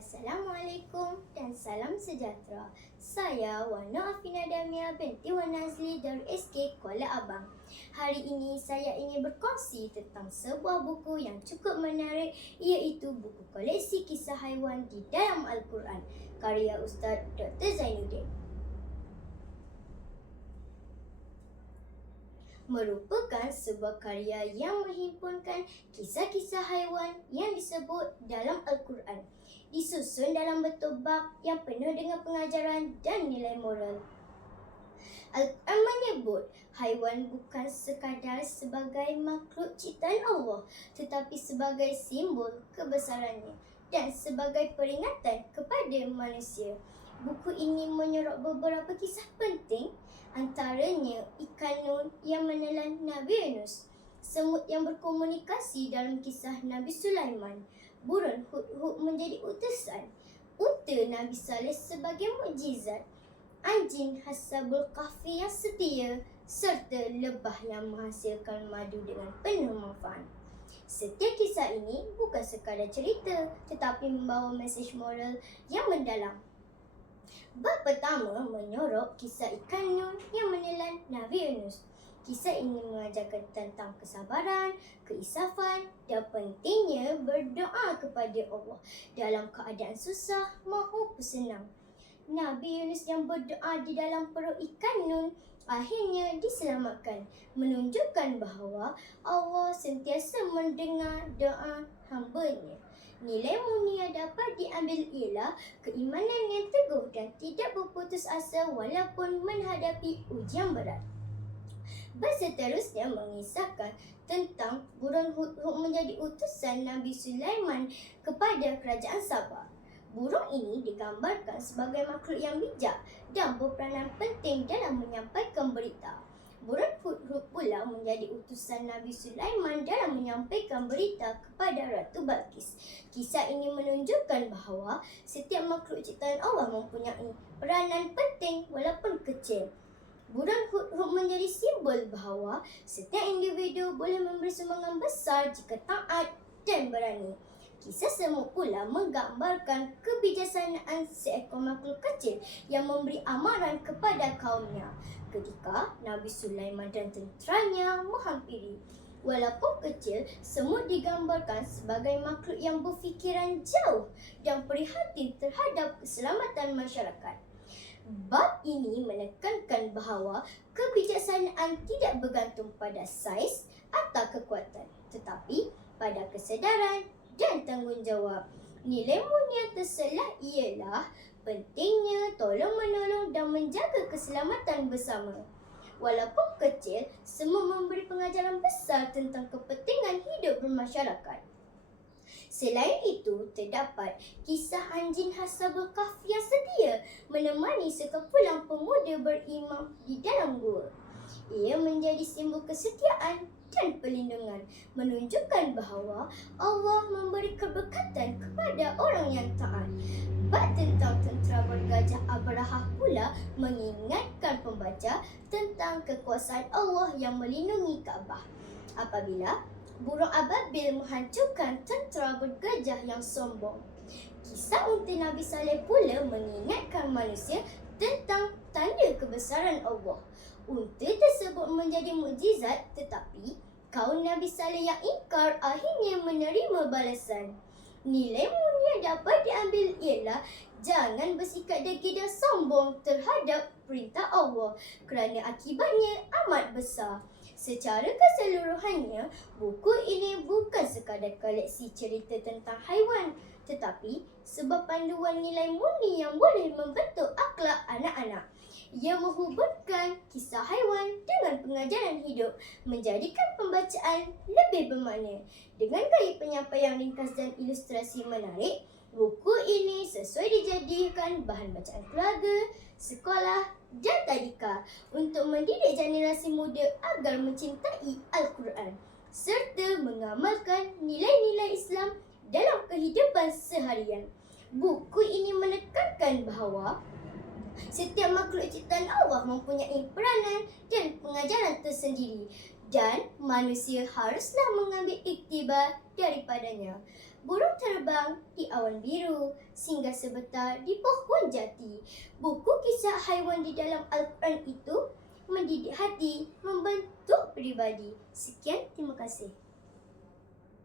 Assalamualaikum dan salam sejahtera. Saya Wana Afina Damia binti Wan Nazli dari SK Kuala Abang. Hari ini saya ingin berkongsi tentang sebuah buku yang cukup menarik, iaitu buku koleksi kisah haiwan di dalam Al-Quran, karya Ustaz Dr. Zainuddin. Merupakan sebuah karya yang menghimpunkan kisah-kisah haiwan yang disebut dalam Al-Quran, disusun dalam bentuk bab yang penuh dengan pengajaran dan nilai moral. Al-Quran menyebut haiwan bukan sekadar sebagai makhluk ciptaan Allah, tetapi sebagai simbol kebesarannya dan sebagai peringatan kepada manusia. Buku ini menyorot beberapa kisah penting, antaranya ikan Nun yang menelan Nabi Yunus, semut yang berkomunikasi dalam kisah Nabi Sulaiman, burung Hudhud menjadi utusan, unta Nabi Saleh sebagai mukjizat, anjing Hasabul Kahfi yang setia, serta lebah yang menghasilkan madu dengan penuh manfaat. Setiap kisah ini bukan sekadar cerita, tetapi membawa mesej moral yang mendalam. Bab pertama menyorot kisah ikan Nun yang menelan Nabi Yunus. Kisah ini mengajarkan tentang kesabaran, keisafan dan pentingnya berdoa kepada Allah dalam keadaan susah maupun senang. Nabi Yunus yang berdoa di dalam perut ikan Nun akhirnya diselamatkan, menunjukkan bahawa Allah sentiasa mendengar doa hamba-Nya. Nilai murni yang dapat diambil ialah keimanan yang teguh dan tidak berputus asa walaupun menghadapi ujian berat. Bab seterusnya mengisahkan tentang burung Hudhud menjadi utusan Nabi Sulaiman kepada kerajaan Sabah. Burung ini digambarkan sebagai makhluk yang bijak dan berperanan penting dalam menyampaikan berita. Burung Hudhud pula menjadi utusan Nabi Sulaiman dalam menyampaikan berita kepada Ratu Balqis. Kisah ini menunjukkan bahawa setiap makhluk ciptaan Allah mempunyai peranan penting walaupun kecil. Burung Hudhud menjadi simbol bahawa setiap individu boleh memberi sumbangan besar jika taat dan berani. Kisah semut pula menggambarkan kebijaksanaan seekor makhluk kecil yang memberi amaran kepada kaumnya ketika Nabi Sulaiman dan tenteranya menghampiri. Walaupun kecil, semut digambarkan sebagai makhluk yang berfikiran jauh dan prihatin terhadap keselamatan masyarakat. Bab ini menekankan bahawa kebijaksanaan tidak bergantung pada saiz atau kekuatan, tetapi pada kesedaran dan tanggungjawab. Nilai murni yang terselah ialah pentingnya tolong-menolong dan menjaga keselamatan bersama. Walaupun kecil, semua memberi pengajaran besar tentang kepentingan hidup bermasyarakat. Selain itu, terdapat kisah anjing Hasabul Kahfi yang setia menemani sekumpulan pemuda berimam di dalam gua. Ia menjadi simbol kesetiaan dan perlindungan, menunjukkan bahawa Allah memberi keberkatan kepada orang yang taat. Bab tentang tentera bergajah Abrahah pula mengingatkan pembaca tentang kekuasaan Allah yang melindungi Kaabah apabila burung ababil menghancurkan tentera bergajah yang sombong. Kisah unta Nabi Saleh pula mengingatkan manusia tentang tanda kebesaran Allah. Unta tersebut menjadi mukjizat, tetapi kaum Nabi Saleh yang ingkar akhirnya menerima balasan. Nilai murni yang dapat diambil ialah jangan bersikap degil dan sombong terhadap perintah Allah kerana akibatnya amat besar. Secara keseluruhannya, buku ini bukan sekadar koleksi cerita tentang haiwan, tetapi sebuah panduan nilai murni yang boleh membentuk akhlak anak-anak. Ia menghubungkan kisah haiwan dengan pengajaran hidup, menjadikan pembacaan lebih bermakna. Dengan gaya penyampaian ringkas dan ilustrasi menarik, buku ini sesuai dijadikan bahan bacaan keluarga, sekolah dan tadika untuk mendidik generasi muda agar mencintai Al-Quran serta mengamalkan nilai-nilai Islam dalam kehidupan seharian. Buku ini menekankan bahawa setiap makhluk ciptaan Allah mempunyai peranan dan pengajaran tersendiri dan manusia haruslah mengambil iktibar daripadanya. burung terbang di awan biru, singgah sebentar di pohon jati. Buku kisah haiwan di dalam Al-Quran itu mendidik hati, membentuk pribadi. Sekian, terima kasih.